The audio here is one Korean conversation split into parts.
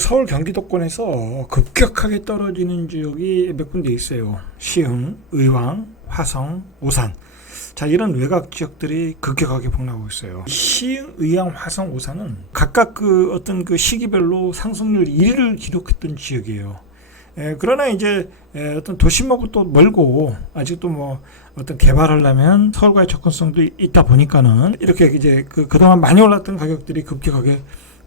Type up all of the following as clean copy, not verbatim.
서울 경기도권에서 급격하게 떨어지는 지역이 몇 군데 있어요. 시흥, 의왕, 화성, 오산. 자, 이런 외곽 지역들이 급격하게 폭락하고 있어요. 시흥, 의왕, 화성, 오산은 각각 그 어떤 그 시기별로 상승률 1위를 기록했던 지역이에요. 그러나 이제 어떤 도심하고 또 멀고 아직도 뭐 어떤 개발하려면 서울과의 접근성도 있다 보니까는 이렇게 이제 그동안 많이 올랐던 가격들이 급격하게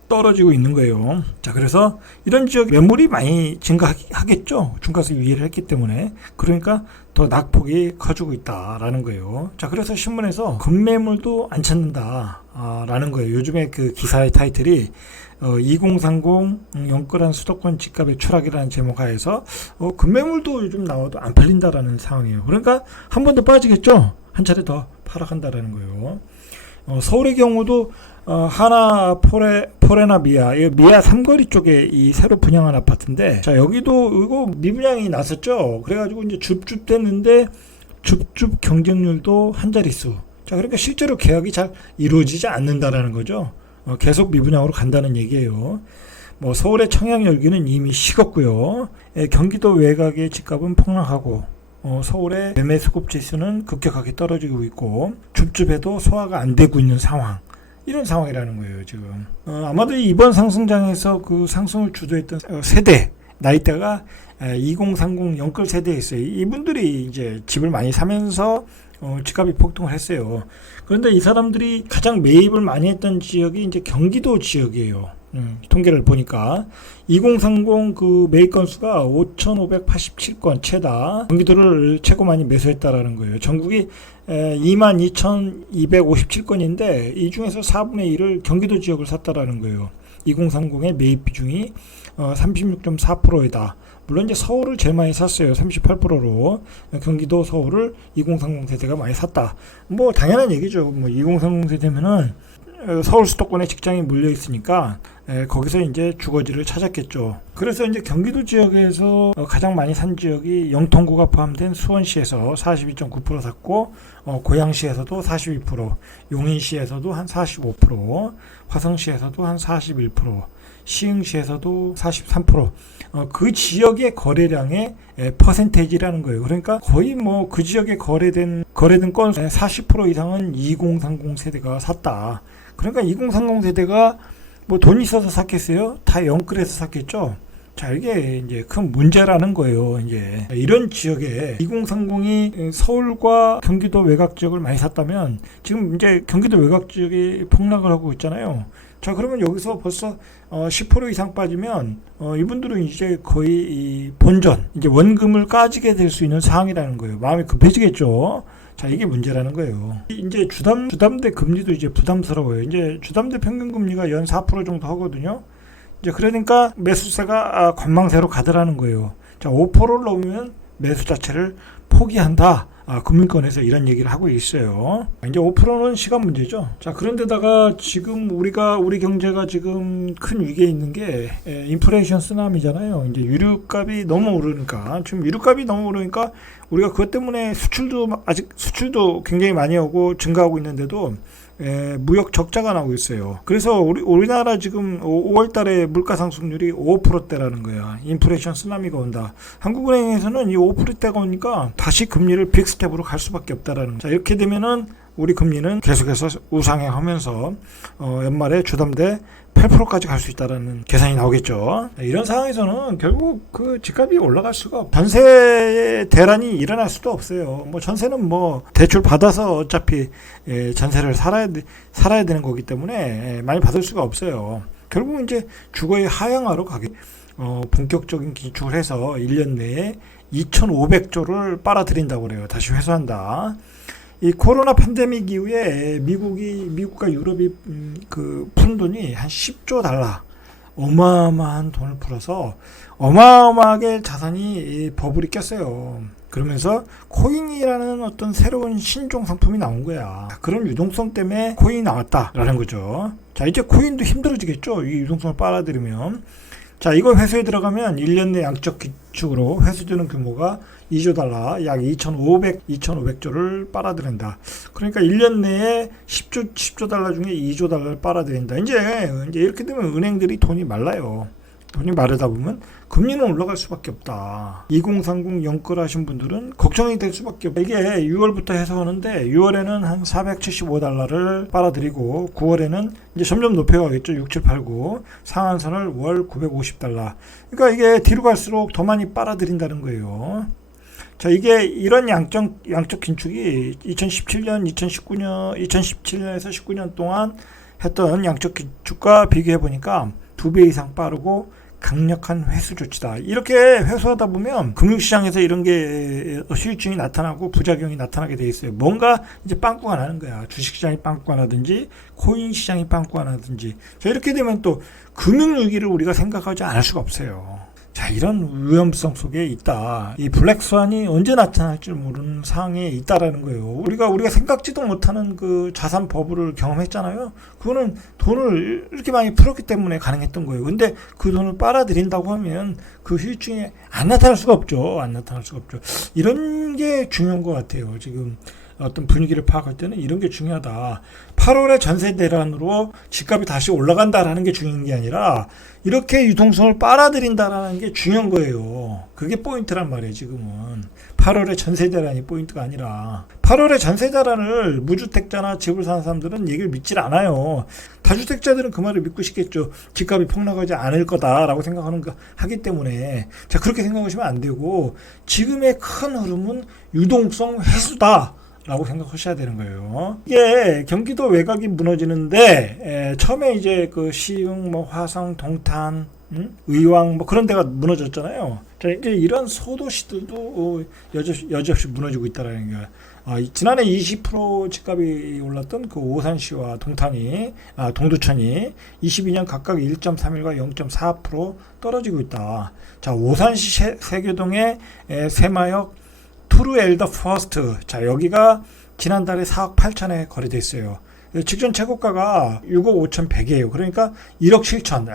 떨어지고 있는 거예요. 자, 그래서 이런 지역 매물이 많이 증가하겠죠. 중과수 유예를 했기 때문에. 그러니까 더 낙폭이 커지고 있다라는 거예요. 자, 그래서 신문에서 급매물도 안 찾는다 라는 거예요. 요즘에 그 기사의 타이틀이 2030 영끌한 수도권 집값의 추락이라는 제목 하에서 급매물도 요즘 나와도 안 팔린다라는 상황이에요. 그러니까 한 번 더 빠지겠죠. 한 차례 더 하락한다라는 거예요. 서울의 경우도 하나 포레나 미아 삼거리 쪽에 이 새로 분양한 아파트인데, 자, 여기도 이거 미분양이 났었죠. 그래가지고 이제 줍줍 됐는데 줍줍 경쟁률도 한 자릿수. 자, 그러니까 실제로 계약이 잘 이루어지지 않는다라는 거죠. 계속 미분양으로 간다는 얘기예요. 뭐 서울의 청약 열기는 이미 식었고요. 경기도 외곽의 집값은 폭락하고 서울의 매매 수급 지수는 급격하게 떨어지고 있고 줍줍해도 소화가 안 되고 있는 상황. 이런 상황이라는 거예요, 지금. 아마도 이번 상승장에서 그 상승을 주도했던 세대, 나이대가 2030 영끌 세대에 있어요. 이분들이 이제 집을 많이 사면서 집값이 폭등을 했어요. 그런데 이 사람들이 가장 매입을 많이 했던 지역이 이제 경기도 지역이에요. 통계를 보니까 2030 그 매입 건수가 5,587건 채다. 경기도를 최고 많이 매수했다라는 거예요. 전국이 22,257건인데 이 중에서 4분의 1을 경기도 지역을 샀다라는 거예요. 2030의 매입 비중이 36.4%이다. 물론 이제 서울을 제일 많이 샀어요. 38%로. 경기도, 서울을 2030 세대가 많이 샀다. 뭐 당연한 얘기죠. 뭐 2030 세대면은 서울 수도권에 직장이 몰려 있으니까 거기서 이제 주거지를 찾았겠죠. 그래서 이제 경기도 지역에서 가장 많이 산 지역이 영통구가 포함된 수원시에서 42.9% 샀고, 고양시에서도 42%, 용인시에서도 한 45%, 화성시에서도 한 41%, 시흥시에서도 43%. 그 지역의 거래량의 퍼센테이지라는 거예요. 그러니까 거의 뭐 그 지역에 거래된 건 40% 이상은 2030 세대가 샀다. 그러니까 2030 세대가 뭐 돈 있어서 샀겠어요? 다 영끌해서 샀겠죠? 자, 이게 이제 큰 문제라는 거예요. 이제 이런 지역에 2030이 서울과 경기도 외곽 지역을 많이 샀다면 지금 이제 경기도 외곽 지역이 폭락을 하고 있잖아요. 자, 그러면 여기서 벌써 10% 이상 빠지면 이분들은 이제 거의 이 본전, 이제 원금을 까지게 될 수 있는 상황이라는 거예요. 마음이 급해지겠죠. 자, 이게 문제라는 거예요. 이제 주담대 금리도 이제 부담스러워요. 이제 주담대 평균 금리가 연 4% 정도 하거든요. 이제 그러니까 매수세가 관망세로 가더라는 거예요. 자, 5%를 넘으면 매수 자체를 포기한다. 금융권에서 이런 얘기를 하고 있어요. 이제 5%는 시간 문제죠. 자, 그런데다가 지금 우리 경제가 지금 큰 위기에 있는 게 인플레이션 쓰나미잖아요. 이제 유류값이 너무 오르니까, 지금 유류값이 너무 오르니까 우리가 그것 때문에 수출도 굉장히 많이 오고 증가하고 있는데도 무역 적자가 나오고 있어요. 그래서 우리나라 지금 5월 달에 물가 상승률이 5%대라는 거야. 인플레이션 쓰나미가 온다. 한국은행에서는 이 5%대가 오니까 다시 금리를 빅스텝으로 갈 수밖에 없다라는 거야. 자, 이렇게 되면은 우리 금리는 계속해서 우상향하면서 연말에 주담대 8%까지 갈 수 있다라는 계산이 나오겠죠. 이런 상황에서는 결국 그 집값이 올라갈 수가 없고 전세 대란이 일어날 수도 없어요. 뭐 전세는 뭐 대출 받아서 어차피 전세를 살아야 되는 거기 때문에 많이 받을 수가 없어요. 결국 이제 주거의 하향화로 가게 본격적인 기축을 해서 1년 내에 2,500조를 빨아들인다고 그래요. 다시 회수한다. 이 코로나 팬데믹 이후에 미국과 유럽이 푸는 돈이 한 10조 달러, 어마어마한 돈을 풀어서 어마어마하게 자산이 버블이 꼈어요. 그러면서 코인이라는 어떤 새로운 신종 상품이 나온 거야. 그런 유동성 때문에 코인이 나왔다라는 거죠. 자, 이제 코인도 힘들어지겠죠. 이 유동성을 빨아들이면. 자, 이거 회수에 들어가면 1년 내 양적 기축으로 회수되는 규모가 2조 달러, 약 2,500조를 빨아들인다. 그러니까 1년 내에 10조 달러 중에 2조 달러를 빨아들인다. 이제 이렇게 되면 은행들이 돈이 말라요. 돈이 마르다 보면 금리는 올라갈 수밖에 없다. 2030 연끌하신 분들은 걱정이 될 수밖에 없다. 이게 6월부터 해서 하는데 6월에는 한 475달러를 빨아들이고 9월에는 이제 점점 높여가겠죠. 6, 7, 8, 9 상한선을 월 950달러. 그러니까 이게 뒤로 갈수록 더 많이 빨아들인다는 거예요. 자, 이게 이런 양적 긴축이 2017년, 2019년, 2017년에서 19년 동안 했던 양적 긴축과 비교해 보니까 2배 이상 빠르고 강력한 회수 조치다. 이렇게 회수하다 보면 금융시장에서 이런 게 수익증이 나타나고 부작용이 나타나게 돼 있어요. 뭔가 이제 빵꾸가 나는 거야. 주식시장이 빵꾸가 나든지 코인시장이 빵꾸가 나든지. 자, 이렇게 되면 또 금융위기를 우리가 생각하지 않을 수가 없어요. 자, 이런 위험성 속에 있다. 이 블랙스완이 언제 나타날지 모르는 상황에 있다라는 거예요. 우리가 생각지도 못하는 그 자산 버블을 경험했잖아요. 그거는 돈을 이렇게 많이 풀었기 때문에 가능했던 거예요. 근데 그 돈을 빨아들인다고 하면 그 후유증이 안 나타날 수가 없죠. 이런 게 중요한 것 같아요. 지금 어떤 분위기를 파악할 때는 이런 게 중요하다. 8월에 전세 대란으로 집값이 다시 올라간다라는 게 중요한 게 아니라 이렇게 유동성을 빨아들인다라는 게 중요한 거예요. 그게 포인트란 말이에요. 지금은 8월에 전세 대란이 포인트가 아니라 8월에 전세 대란을 무주택자나 집을 사는 사람들은 얘기를 믿질 않아요. 다주택자들은 그 말을 믿고 싶겠죠. 집값이 폭락하지 않을 거다라고 생각하는 거 하기 때문에. 자, 그렇게 생각하시면 안 되고 지금의 큰 흐름은 유동성 회수다 라고 생각하셔야 되는 거예요. 이게 경기도 외곽이 무너지는데 처음에 이제 그 시흥, 뭐 화성, 동탄, 의왕 뭐 그런 데가 무너졌잖아요. 자, 이제 이런 소도시들도 여지없이 무너지고 있다라는 거야. 지난해 20% 집값이 올랐던 그 오산시와 동두천이 22년 각각 1.31과 0.4% 떨어지고 있다. 자, 오산시 세교동의 새마역 투루 엘더 퍼스트. 자, 여기가 지난달에 4억 8천에 거래됐어요. 직전 최고가가 6억 5,100이에요. 그러니까 1억 7천.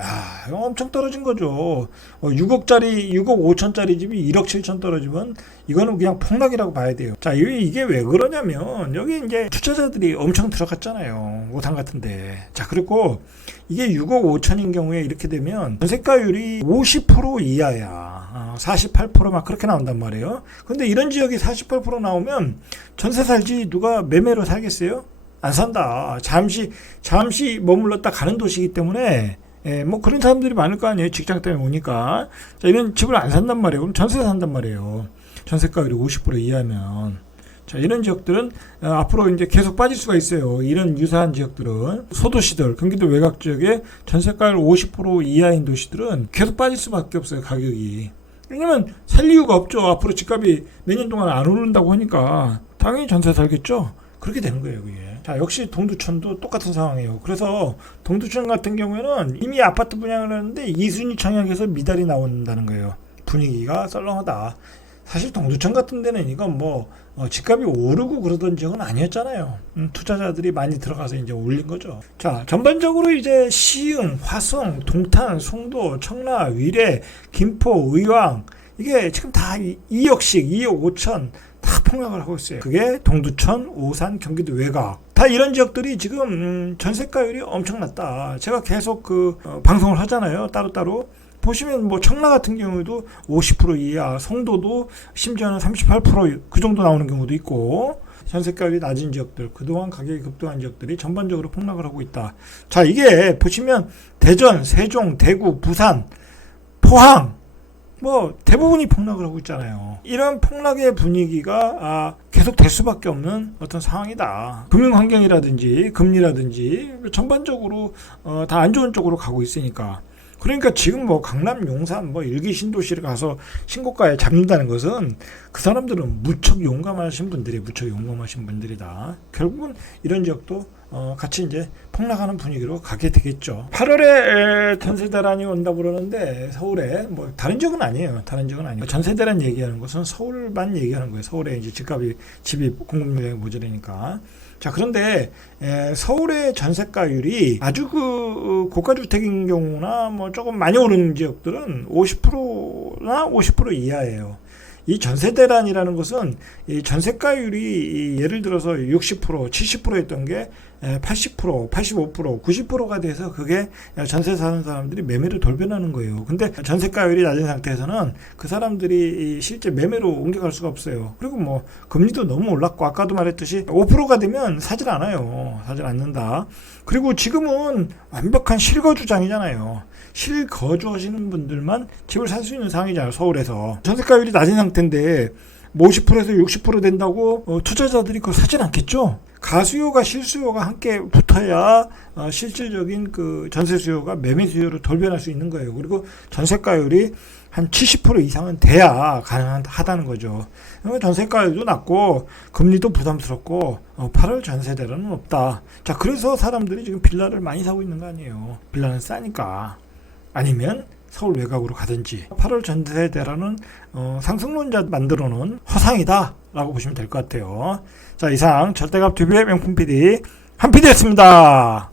이거 엄청 떨어진 거죠. 6억 5천짜리 집이 1억 7천 떨어지면 이거는 그냥 폭락이라고 봐야 돼요. 자, 이게 왜 그러냐면 여기 이제 투자자들이 엄청 들어갔잖아요. 오산 같은데. 자, 그리고 이게 6억 5천인 경우에 이렇게 되면 전세가율이 50% 이하야. 48% 막 그렇게 나온단 말이에요. 근데 이런 지역이 48% 나오면 전세 살지 누가 매매로 살겠어요? 안 산다. 잠시 머물렀다 가는 도시이기 때문에 뭐 그런 사람들이 많을 거 아니에요. 직장 때문에 오니까. 자, 이런 집을 안 산단 말이에요. 그럼 전세 산단 말이에요. 전세가율이 50% 이하면. 자, 이런 지역들은 앞으로 이제 계속 빠질 수가 있어요. 이런 유사한 지역들은 소도시들, 경기도 외곽 지역에 전세가율 50% 이하인 도시들은 계속 빠질 수밖에 없어요. 가격이. 왜냐면 살 이유가 없죠. 앞으로 집값이 몇 년 동안 안 오른다고 하니까 당연히 전세 살겠죠. 그렇게 되는 거예요, 그게. 자, 역시 동두천도 똑같은 상황이에요. 그래서 동두천 같은 경우에는 이미 아파트 분양을 하는데 2순위 청약에서 미달이 나온다는 거예요. 분위기가 썰렁하다. 사실 동두천 같은 데는 이건 뭐 집값이 오르고 그러던 지역은 아니었잖아요. 투자자들이 많이 들어가서 이제 올린 거죠. 자, 전반적으로 이제 시흥, 화성, 동탄, 송도, 청라, 위례, 김포, 의왕 이게 지금 다 2억씩, 2억 5천 다 폭락을 하고 있어요. 그게 동두천, 오산, 경기도 외곽 다 이런 지역들이 지금 전세가율이 엄청 낮다. 제가 계속 방송을 하잖아요. 따로따로. 보시면 뭐 청라 같은 경우도 50% 이하, 송도도 심지어는 38%그 정도 나오는 경우도 있고 전세가율이 낮은 지역들, 그동안 가격이 급등한 지역들이 전반적으로 폭락을 하고 있다. 자, 이게 보시면 대전, 세종, 대구, 부산, 포항 뭐 대부분이 폭락을 하고 있잖아요. 이런 폭락의 분위기가 계속 될 수밖에 없는 어떤 상황이다. 금융 환경이라든지 금리라든지 전반적으로 다 안 좋은 쪽으로 가고 있으니까. 그러니까 지금 뭐 강남, 용산, 뭐 일기 신도시를 가서 신고가에 잡는다는 것은 그 사람들은 무척 용감하신 분들이다. 결국은 이런 지역도 같이 이제 폭락하는 분위기로 가게 되겠죠. 8월에 전세 대란이 온다고 그러는데 서울에 뭐 다른 지역은 아니에요. 전세 대란 얘기하는 것은 서울만 얘기하는 거예요. 서울에 이제 집이 공급량이 모자라니까. 자, 그런데 서울의 전세가율이 아주 고가 주택인 경우나 뭐 조금 많이 오르는 지역들은 50%나 50% 이하예요. 이 전세 대란이라는 것은 이 전세가율이 예를 들어서 60%, 70%였던 게 80%, 85%, 90%가 돼서 그게 전세 사는 사람들이 매매로 돌변하는 거예요. 근데 전세가율이 낮은 상태에서는 그 사람들이 실제 매매로 옮겨갈 수가 없어요. 그리고 뭐 금리도 너무 올랐고 아까도 말했듯이 5%가 되면 사질 않아요. 사질 않는다. 그리고 지금은 완벽한 실거주장이잖아요. 실거주하시는 분들만 집을 살 수 있는 상황이잖아요. 서울에서 전세가율이 낮은 상태인데 50%에서 60% 된다고 투자자들이 그걸 사진 않겠죠. 가수요가 실수요가 함께 붙어야 실질적인 그 전세 수요가 매매 수요로 돌변할 수 있는 거예요. 그리고 전세가율이 한 70% 이상은 돼야 가능하다는 거죠. 전세가율도 낮고 금리도 부담스럽고 8월 전세대라는 없다. 자, 그래서 사람들이 지금 빌라를 많이 사고 있는 거 아니에요. 빌라는 싸니까. 아니면 서울 외곽으로 가든지. 8월 전세대라는 상승론자 만들어 놓은 허상이다 라고 보시면 될 것 같아요. 자, 이상 절대값 TV의 명품 PD 한 PD였습니다.